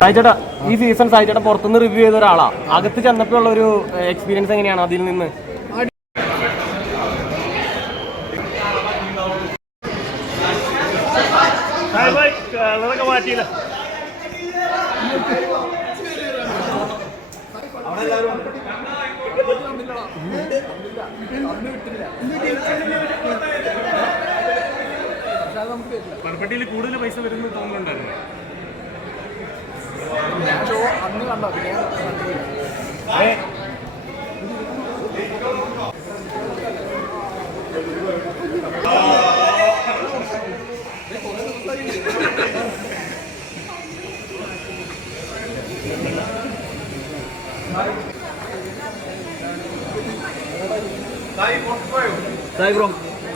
സായിച്ചേട്ടാ ഈ സീസൺ സായിച്ചേട്ടാ പുറത്തുനിന്ന് റിവ്യൂ ചെയ്ത ഒരാളാ. അകത്ത് ചെന്നപ്പോൾ ഉള്ള ഒരു എക്സ്പീരിയൻസ് എങ്ങനെയാണ് അതിൽ നിന്ന്? കളറൊക്കെ മാറ്റിയില്ല. പണപ്പെട്ടിയിൽ കൂടുതൽ പൈസ വരുന്നത് തോന്നുന്നുണ്ടായിരുന്നു. സായി ബ്രോ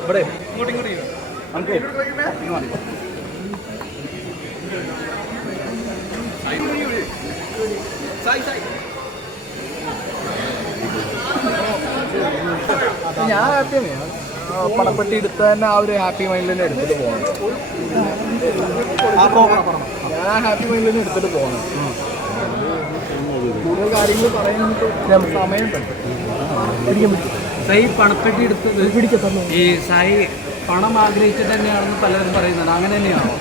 ഇവിടെ. നമുക്ക് ഞാൻ ഹാപ്പിയാണ് പണപ്പെട്ടി എടുത്ത തന്നെ ആ ഒരു ഹാപ്പി മൈൻഡിൽ തന്നെ എടുത്തിട്ട് പോകണം ഞാൻ ആ ഹാപ്പി മൈൻഡിൽ തന്നെ എടുത്തിട്ട് പോകണം കൂടുതൽ കാര്യങ്ങൾ പറയാൻ സമയം സായി പണപ്പെട്ടി എടുത്തത് ഈ സായി പണം ആഗ്രഹിച്ചിട്ട് തന്നെയാണെന്ന് പലരും പറയുന്നുണ്ട്. അങ്ങനെ തന്നെയാണോ?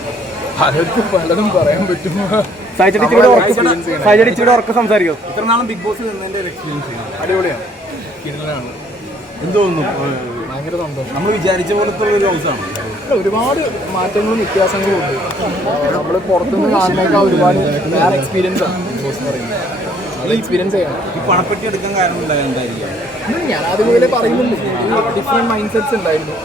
പലർക്കും പലതും പറയാൻ പറ്റും ഉറക്കം ഇത്ര നാളും ബിഗ് ബോസ് നിന്നതിന്റെ ഒരു എക്സ്പീരിയൻസ് അടിപൊളിയാണ്. കിരണാണ് എന്ത് തോന്നുന്നു? ഭയങ്കര സന്തോഷം. നമ്മൾ വിചാരിച്ച പോലത്തെ ഒരു ഹൗസാണ് ഒരുപാട് മാറ്റങ്ങളും വ്യത്യാസങ്ങളും ഉണ്ട്. നമ്മൾ പുറത്തുനിന്ന് കാണുന്നേക്കാൾ ഒരുപാട് വേറെ എക്സ്പീരിയൻസ് ആണ് ബിഗ് ബോസ് എന്ന് പറയുന്നത്. അത് എക്സ്പീരിയൻസ് ചെയ്യണം ഈ പണപ്പെട്ടി എടുക്കാൻ കാരണം എന്തായിരിക്കും? ഞാൻ അതുപോലെ പറയുന്നുണ്ട്. ഡിഫറെന്റ് മൈൻഡ് സെറ്റ്സ് ഉണ്ടായിരുന്നു.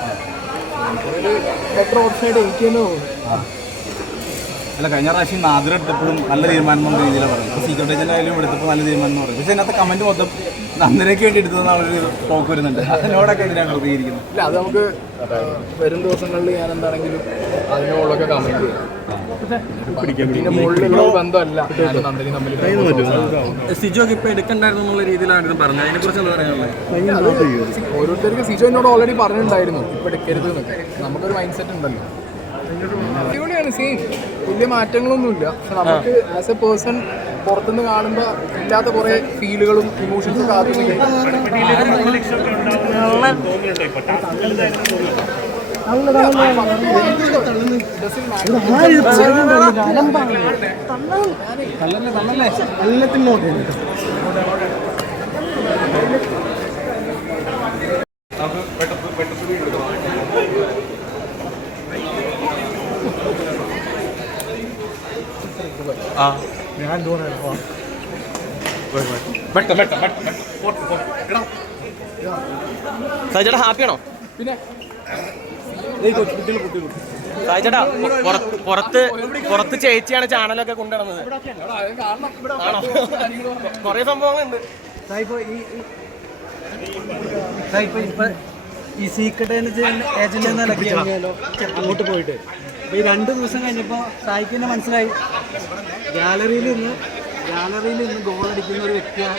അല്ല കഴിഞ്ഞ പ്രാവശ്യം നാദിർ എടുത്തപ്പോഴും നല്ല തീരുമാനം എന്ന രീതിയിലാണ് പറയുന്നത് ഇപ്പോൾ സീക്രട്ട് ഏജന്റ് ആയാലും എടുത്തപ്പോൾ നല്ല തീരുമാനം എന്ന് പറയും പക്ഷേ അതിനകത്ത് കമന്റ് മൊത്തം നന്ദനയ്ക്ക് വേണ്ടി എടുത്തതെന്നുള്ളൊരു ടോക്ക് വരുന്നുണ്ട്. അതിനോടൊക്കെ എതിരാണ് പ്രതികരിക്കുന്നത് ഇല്ല അത് നമുക്ക് വരും ദിവസങ്ങളിൽ ഞാൻ എന്താണെങ്കിലും അതിനോടൊക്കെ കമന്റ് ചെയ്യാം. സിജോക്ക് ഇപ്പൊ എടുക്കണ്ടായിരുന്നു എന്നുള്ള രീതിയിലായിരുന്നു പറഞ്ഞത്. അതിനെ കുറിച്ച് എന്താ പറയാനുള്ളത്? ഓരോരുത്തർക്ക് സിജോ എന്നോട് ഓൾറെഡി പറഞ്ഞിട്ടുണ്ടായിരുന്നു. ഇപ്പൊ എടുക്കരുത് എന്നൊക്കെ. നമുക്കൊരു മൈൻഡ് സെറ്റ് ഉണ്ടല്ലോ. അടിപൊളിയാണ് സെയിം വലിയ മാറ്റങ്ങളൊന്നുമില്ല. പക്ഷെ നമുക്ക് ആസ് എ പേഴ്സൺ പുറത്തുനിന്ന് കാണുമ്പോൾ ഇല്ലാത്ത കുറേ ഫീലുകളും ഇമോഷൻസും ആദ്യം സായിച്ചേട്ടാ ഹാപ്പിയാണോ? പിന്നെ സായിച്ചേട്ടാ പുറത്ത് പുറത്ത് പുറത്ത് ചേച്ചിയാണ് ചാനലൊക്കെ കൊണ്ടുവന്നത് എടാ, അത് കാരണം ഇവിടെ ആണോ കൊറേ സംഭവങ്ങളുണ്ട് ഈ സീക്രട്ട് ഏജന്റ് എന്ന നിലയ്ക്ക് അങ്ങോട്ട് പോയിട്ട്. ഈ രണ്ട് ദിവസം കഴിഞ്ഞപ്പോൾ സായിക്ക് തന്നെ മനസ്സിലായി. ഗാലറിയിൽ നിന്ന് ഗാലറിയിൽ നിന്ന് ഗോൾ അടിക്കുന്ന ഒരു വ്യക്തിയാണ്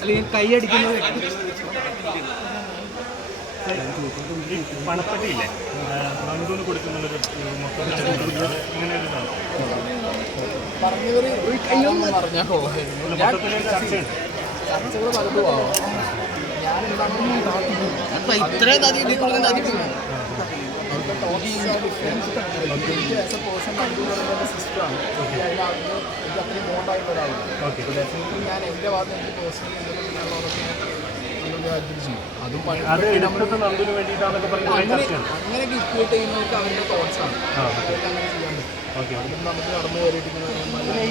അല്ലെങ്കിൽ കൈ അടിക്കുന്ന ഒരു വ്യക്തി. പണപ്പെട്ടിയില്ലേ നന്ദൂന് കൊടുക്കുന്നുള്ളൊരു അങ്ങനെ ഒരു ഇതാണ്. കാത്തിരുന്നു. ഞാൻ ഇത്രയും നദി ഇതിൽ കൂടുതൽ നദി definitely ഞാൻ എന്റെ ഭാഗത്ത് എനിക്ക് personally കാര്യത്തിൽ ചെയ്യും. അതും അങ്ങനെ ഇക്വേറ്റ് ചെയ്യുന്നവർക്ക് അവരുടെ തോട്ട്സാണ് ആണ്. അവർക്ക് അങ്ങനെ ചെയ്യാൻ പറ്റും. ഓക്കെ അതിലും നമുക്ക് കടന്നു കയറിയിട്ട് ഇങ്ങനെ പിന്നെ ഈ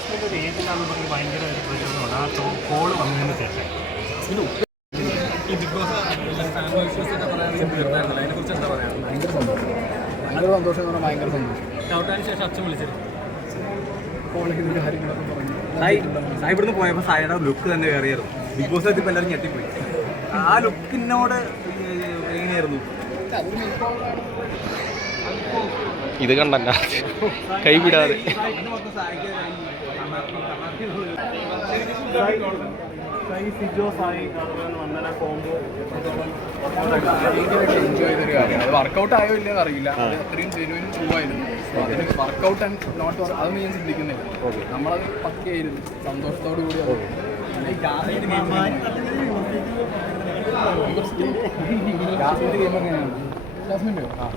ബിഗ് ബോസ് ഏജന്റാണെന്ന് പറഞ്ഞ് ഭയങ്കര സന്തോഷം. ഭയങ്കര സന്തോഷം എന്ന് പറഞ്ഞാൽ ഭയങ്കര സന്തോഷം. കോളേജിൽ നിന്ന് കാര്യങ്ങളൊക്കെ പറഞ്ഞു സായി ഇവിടുന്ന് പോയപ്പോൾ സായിയുടെ ലുക്ക് തന്നെ വേറെയായിരുന്നു. ബിഗ് ബോസ് എത്തിയപ്പോൾ എല്ലാവരും ഞെട്ടിപ്പോയി. ആ ലുക്കിനോട് എങ്ങനെയായിരുന്നു. ഇത് കണ്ടല്ല. കൈവിടാതെ. വർക്കൗട്ട് ആയോ ഇല്ലെന്ന് അറിയില്ല അത് അത്രയും ജെനുവിൻ അതിന് വർക്കൗട്ട് ആൻഡ് നോട്ട് അതൊന്നും ഞാൻ ചിന്തിക്കുന്നില്ല. നമ്മളത് പക്കയായിരുന്നു. സന്തോഷത്തോടു കൂടി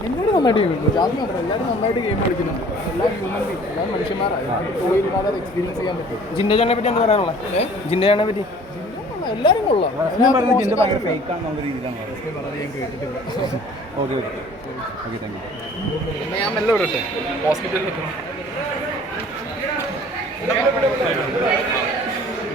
എന്നോട് നന്നായിട്ട് ഗെയിം കളിക്കും? ജാസ്മിൻ മാത്രം എല്ലാവരും നന്നായിട്ട് ഗെയിം കളിക്കുന്നുണ്ട്. എല്ലാ ഹ്യൂമൻ ബീങ് എല്ലാ മനുഷ്യന്മാരാണ് എക്സ്പീരിയൻസ് ചെയ്യാൻ പറ്റും. ജിൻഡോ ചേട്ടനെ പറ്റി എന്താ പറയാനുള്ളത് ജിൻഡോ ചേട്ടനെ പറ്റി? എല്ലാവരും കൊള്ളാം. Okay okay. Thank you. ഞാൻ മെല്ലെ വിടട്ടെ? ഹോസ്പിറ്റലിൽ